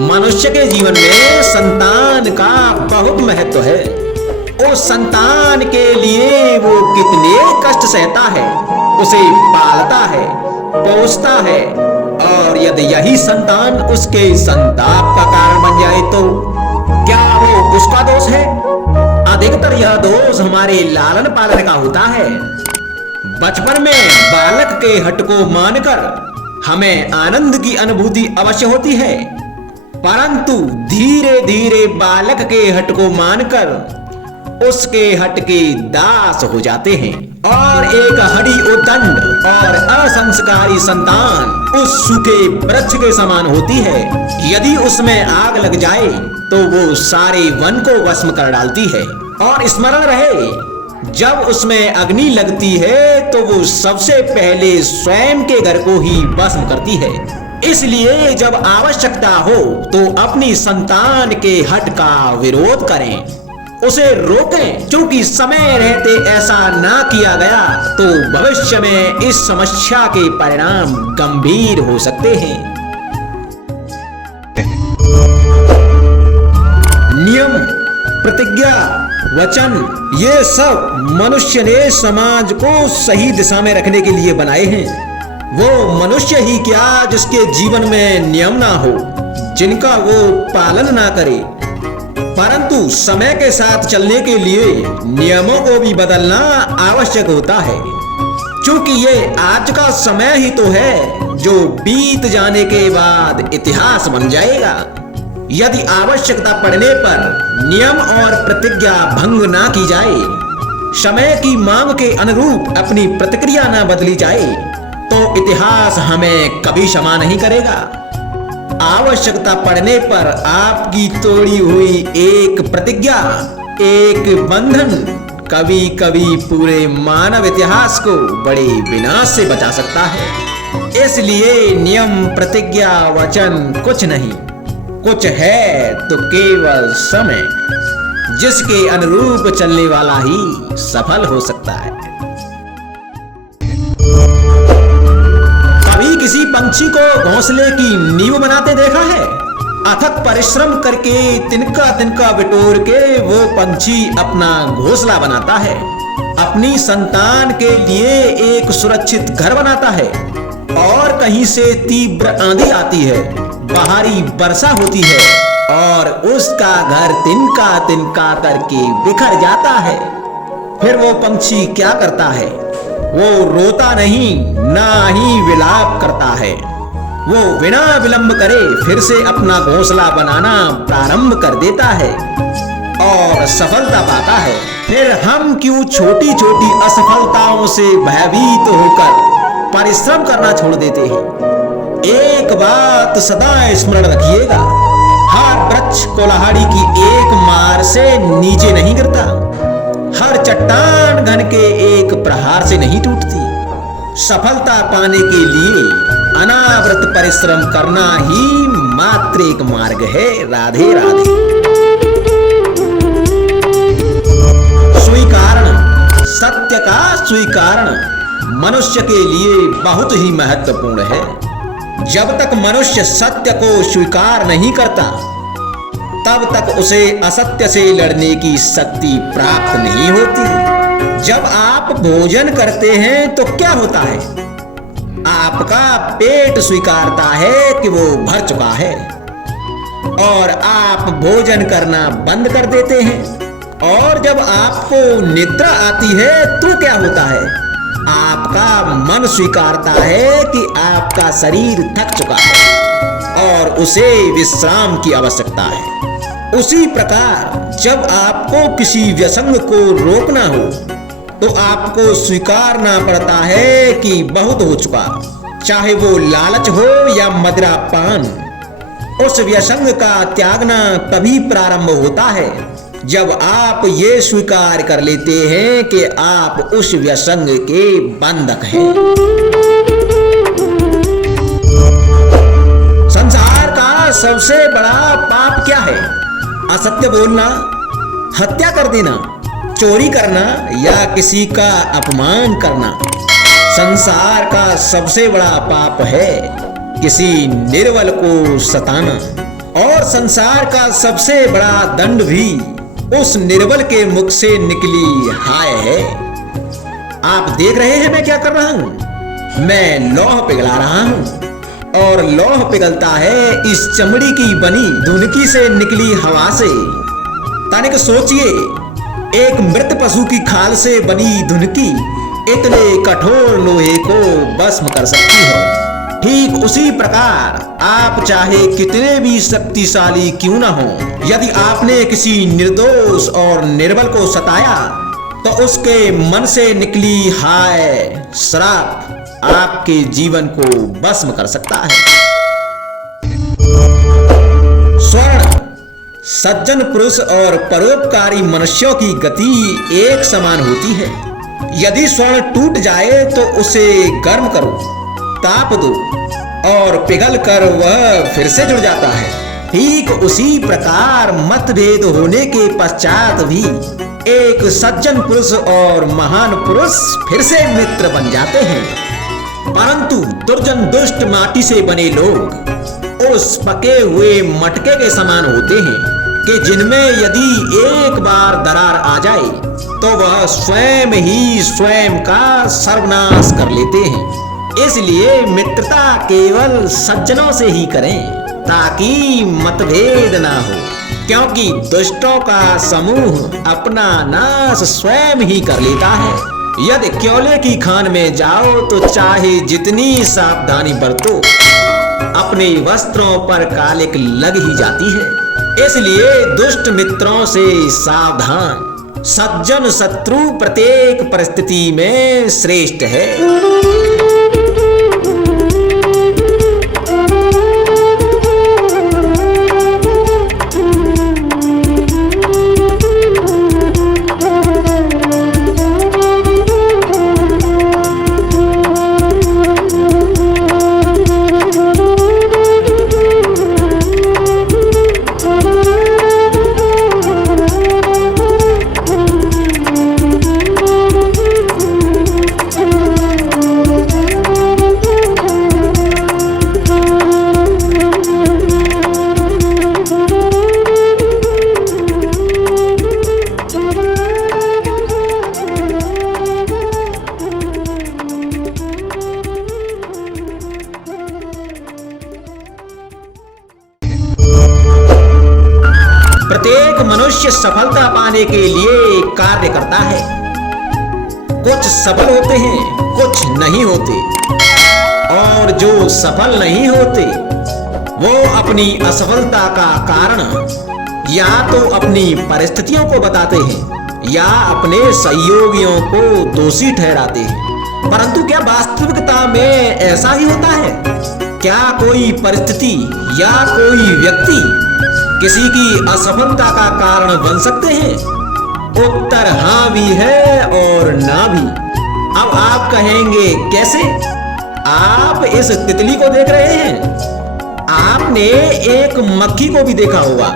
मनुष्य के जीवन में संतान का बहुत महत्व है। उस संतान के लिए वो कितने कष्ट सहता है, उसे पालता है, पोसता है, और यदि यही संतान उसके संताप का कारण बन जाए तो क्या वो उसका दोष है? अधिकतर यह दोष हमारे लालन पालन का होता है। बचपन में बालक के हट को मानकर हमें आनंद की अनुभूति अवश्य होती है, परंतु धीरे धीरे बालक के हट को मानकर उसके हट के दास हो जाते हैं और एक हरी उद्दंड और असंस्कारी संतान उस सूखे वृक्ष के समान होती है। यदि उसमें आग लग जाए तो वो सारे वन को भस्म कर डालती है। और स्मरण रहे, जब उसमें अग्नि लगती है तो वो सबसे पहले स्वयं के घर को ही भस्म करती है। इसलिए जब आवश्यकता हो तो अपनी संतान के हट का विरोध करें, उसे रोकें, क्योंकि समय रहते ऐसा ना किया गया तो भविष्य में इस समस्या के परिणाम गंभीर हो सकते हैं। नियम, प्रतिज्ञा, वचन, ये सब मनुष्य ने समाज को सही दिशा में रखने के लिए बनाए हैं। वो मनुष्य ही क्या जिसके जीवन में नियम ना हो, जिनका वो पालन ना करे, परंतु समय के साथ चलने के लिए नियमों को भी बदलना आवश्यक होता है, क्योंकि ये आज का समय ही तो है जो बीत जाने के बाद इतिहास बन जाएगा। यदि आवश्यकता पड़ने पर नियम और प्रतिज्ञा भंग ना की जाए, समय की मांग के अनुरूप अपनी प्रतिक्रिया ना बदली जाए, तो इतिहास हमें कभी क्षमा नहीं करेगा। आवश्यकता पड़ने पर आपकी तोड़ी हुई एक प्रतिज्ञा, एक बंधन कभी कभी पूरे मानव इतिहास को बड़े विनाश से बचा सकता है। इसलिए नियम, प्रतिज्ञा, वचन कुछ नहीं, कुछ है तो केवल समय, जिसके अनुरूप चलने वाला ही सफल हो सकता है। कभी किसी पंछी को घोंसले की नींव बनाते देखा है? अथक परिश्रम करके तिनका तिनका बिटोर के वो पंछी अपना घोंसला बनाता है, अपनी संतान के लिए एक सुरक्षित घर बनाता है। और कहीं से तीव्र आंधी आती है, बाहरी वर्षा होती है और उसका घर तिनका तिनका करके बिखर जाता है। फिर वो पंछी क्या करता है? वो रोता नहीं, ना ही विलाप करता है। वो बिना विलंब करे फिर से अपना घोंसला बनाना प्रारंभ कर देता है और सफलता पाता है। फिर हम क्यों छोटी छोटी असफलताओं से भयभीत होकर परिश्रम करना छोड़ देते हैं? एक बात सदा स्मरण रखिएगा, हर वृक्ष कुल्हाड़ी की एक मार से नीचे नहीं गिरता, हर चट्टान घन के एक प्रहार से नहीं टूटती। सफलता पाने के लिए अनावृत परिश्रम करना ही मात्र एक मार्ग है। राधे राधे। स्वीकारण, सत्य का स्वीकारण मनुष्य के लिए बहुत ही महत्वपूर्ण है। जब तक मनुष्य सत्य को स्वीकार नहीं करता, तब तक उसे असत्य से लड़ने की शक्ति प्राप्त नहीं होती। जब आप भोजन करते हैं तो क्या होता है? आपका पेट स्वीकारता है कि वो भर चुका है और आप भोजन करना बंद कर देते हैं। और जब आपको निद्रा आती है तो क्या होता है? आपका मन स्वीकारता है कि आपका शरीर थक चुका है और उसे विश्राम की आवश्यकता है। उसी प्रकार जब आपको किसी व्यसन को रोकना हो तो आपको स्वीकारना पड़ता है कि बहुत हो चुका, चाहे वो लालच हो या मदिरापान। उस व्यसन का त्यागना तभी प्रारंभ होता है जब आप ये स्वीकार कर लेते हैं कि आप उस व्यसंग के बंधक हैं। संसार का सबसे बड़ा पाप क्या है? असत्य बोलना, हत्या कर देना, चोरी करना या किसी का अपमान करना। संसार का सबसे बड़ा पाप है किसी निर्बल को सताना, और संसार का सबसे बड़ा दंड भी उस निर्बल के मुख से निकली हाय है। आप देख रहे हैं मैं क्या कर रहा हूं? मैं लौह पिघला रहा हूं, और लौह पिघलता है इस चमड़ी की बनी धुनकी से निकली हवा से। तनिक सोचिए, एक मृत पशु की खाल से बनी धुनकी इतने कठोर लोहे को भस्म कर सकती है। ठीक उसी प्रकार आप चाहे कितने भी शक्तिशाली क्यों न हो, यदि आपने किसी निर्दोष और निर्बल को सताया तो उसके मन से निकली हाय श्राप आपके जीवन को भस्म कर सकता है। स्वर्ण, सज्जन पुरुष और परोपकारी मनुष्यों की गति एक समान होती है। यदि स्वर्ण टूट जाए तो उसे गर्म करो, ताप दो, और पिघल कर वह फिर से जुड़ जाता है। ठीक उसी प्रकार मतभेद होने के पश्चात भी एक सज्जन पुरुष और महान पुरुष फिर से मित्र बन जाते हैं। परंतु दुर्जन दुष्ट माटी से बने लोग उस पके हुए मटके के समान होते हैं कि जिनमें यदि एक बार दरार आ जाए तो वह स्वयं ही स्वयं का सर्वनाश कर लेते हैं। इसलिए मित्रता केवल सज्जनों से ही करें ताकि मतभेद ना हो, क्योंकि दुष्टों का समूह अपना नाश स्वयं ही कर लेता है। यदि क्योले की खान में जाओ तो चाहे जितनी सावधानी बरतो, अपने वस्त्रों पर कालिक लग ही जाती है। इसलिए दुष्ट मित्रों से सावधान। सज्जन शत्रु प्रत्येक परिस्थिति में श्रेष्ठ है। प्रत्येक मनुष्य सफलता पाने के लिए कार्य करता है। कुछ सफल होते हैं, कुछ नहीं होते, और जो सफल नहीं होते वो अपनी असफलता का कारण या तो अपनी परिस्थितियों को बताते हैं या अपने सहयोगियों को दोषी ठहराते हैं। परंतु क्या वास्तविकता में ऐसा ही होता है? क्या कोई परिस्थिति या कोई व्यक्ति किसी की असफलता का कारण बन सकते हैं? उत्तर हाँ भी है और ना भी। अब आप कहेंगे कैसे? आप इस तितली को देख रहे हैं, आपने एक मक्खी को भी देखा होगा।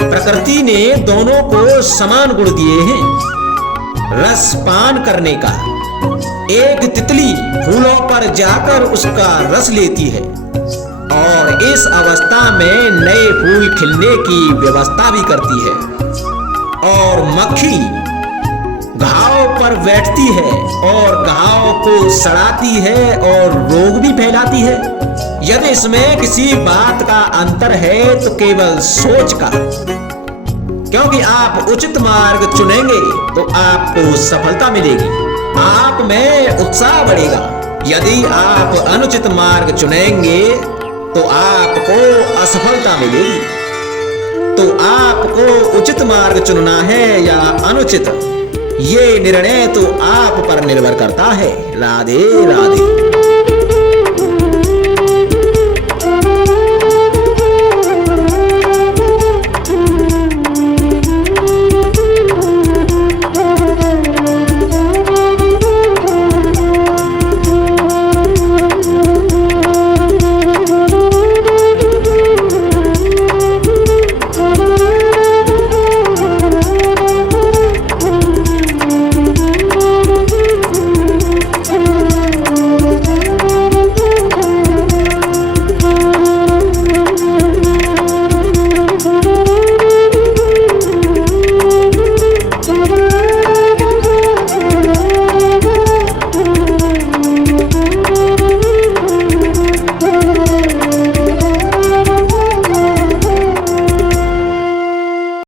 प्रकृति ने दोनों को समान गुण दिए हैं रस पान करने का। एक तितली फूलों पर जाकर उसका रस लेती है और इस अवस्था में नए फूल खिलने की व्यवस्था भी करती है, और मक्खी घाव पर बैठती है और घाव को सड़ाती है और रोग भी फैलाती है। यदि इसमें किसी बात का अंतर है तो केवल सोच का, क्योंकि आप उचित मार्ग चुनेंगे तो आपको सफलता मिलेगी, आप में उत्साह बढ़ेगा। यदि आप अनुचित मार्ग चुनेंगे तो आपको असफलता मिलेगी। तो आपको उचित मार्ग चुनना है या अनुचित, ये निर्णय तो आप पर निर्भर करता है। राधे राधे।